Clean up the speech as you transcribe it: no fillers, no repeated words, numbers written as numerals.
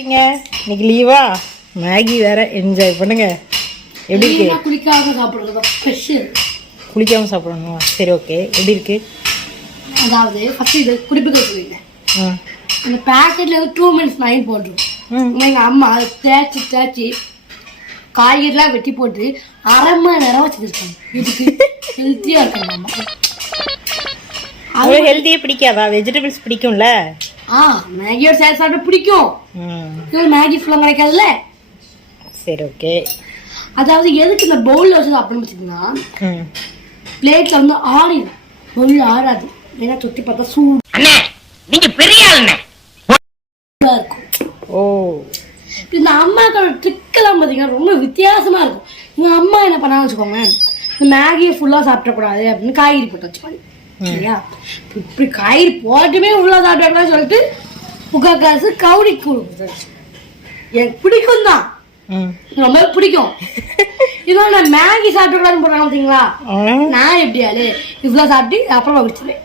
இன்னைக்கு லீவா மேகி வேற என்ஜாய் பண்ணுங்க. எப்படி இருக்கு? குளிக்காம சாப்பிடுறது ஸ்பெஷல். குளிக்காம சாப்பிடணும். சரி ஓகே. எப்படி இருக்கு? அதாவது ஃபர்ஸ்ட் இது குடிப்புக்கு சொல்லிட்டேன். அந்த பேக்கெட்ல 2 minutes 9 போட்டுரும். எங்க அம்மா தேய்ச்சி காய்கறிலாம் வெட்டி போட்டு 1/2 மணி நேரம் வச்சுருக்காங்க. இதுக்கு ஹெல்த்தியா இருக்காங்க அம்மா. அவ்வளோ ஹெல்த்தியே பிடிக்காதா? வெஜிடபிள்ஸ் பிடிக்கும்ல? மேகியோட சேர்த்து சாப்பிட பிடிக்கும். மேகி ஃபுல்லாக கிடைக்காதுல்ல. சரி ஓகே. அதாவது எதுக்கு இந்த பவுலில் வச்சு சாப்பிடணும்னு வச்சுக்கோங்கன்னா பிளேட்ல வந்து ஆறிடும், பவுலில் ஆறாது. ஏன்னா சுற்றி பார்த்தா சூடாக இருக்கும். ஓ, இந்த அம்மாக்களோட ட்ரிக்கெல்லாம் பார்த்தீங்கன்னா ரொம்ப வித்தியாசமாக இருக்கும். எங்கள் அம்மா என்ன பண்ணான்னு வச்சுக்கோங்க, இந்த மேகியை ஃபுல்லாக சாப்பிடக்கூடாது அப்படின்னு காய்கறி போட்டு வச்சுப்பாங்க. சரியா? இப்படி காய்கறி போட்டுமே உள்ள சாப்பிட்டாங்கன்னு சொல்லிட்டு 3/4 கிளாஸ் கவுனி கூழ் எனக்கு பிடிக்கும் தான், ரொம்ப பிடிக்கும். இதோட நான் மேகி சாப்பிடக்கூடாதுன்னு போடுறாங்க பார்த்தீங்களா? நான் எப்படியாரு இவ்வளோ சாப்பிட்டு அப்புறமா குடிச்சிருவேன்.